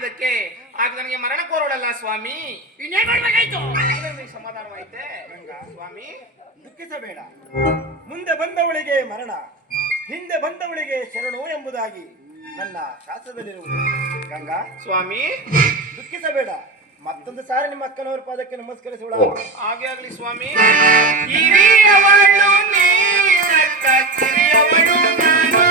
ಮಾಡಿದಕ್ಕೆ ಆಗ ನನಗೆ ಮರಣ ಕೋರೋಳಲ್ಲ ಸ್ವಾಮಿ. ಇನ್ನೇನ್ ಮಾಡ್ಬೇಕಾಯ್ತು? ಸಮಾಧಾನವಾಯ್ತೆ ಸ್ವಾಮಿ. ದುಃಖಿಸಬೇಡ. ಮುಂದೆ ಬಂದವಳಿಗೆ ಮರಣ, ಹಿಂದೆ ಬಂದವಳಿಗೆ ಶರಣು ಎಂಬುದಾಗಿ ನನ್ನ ಶಾಸ್ತ್ರದಲ್ಲಿರುವುದು. ಗಂಗಾ ಸ್ವಾಮಿ ದುಃಖಿಸಬೇಡ. ಮತ್ತೊಂದು ಸಾರಿ ನಿಮ್ಮ ಅಕ್ಕನವರ ಪಾದಕ್ಕೆ ನಮಸ್ಕರಿಸೋಣ. ಹಾಗೆ ಆಗ್ಲಿ ಸ್ವಾಮಿ. ಹಿರಿಯವಳು ನೀ, ಕಿರಿಯವಳು ನಾನು.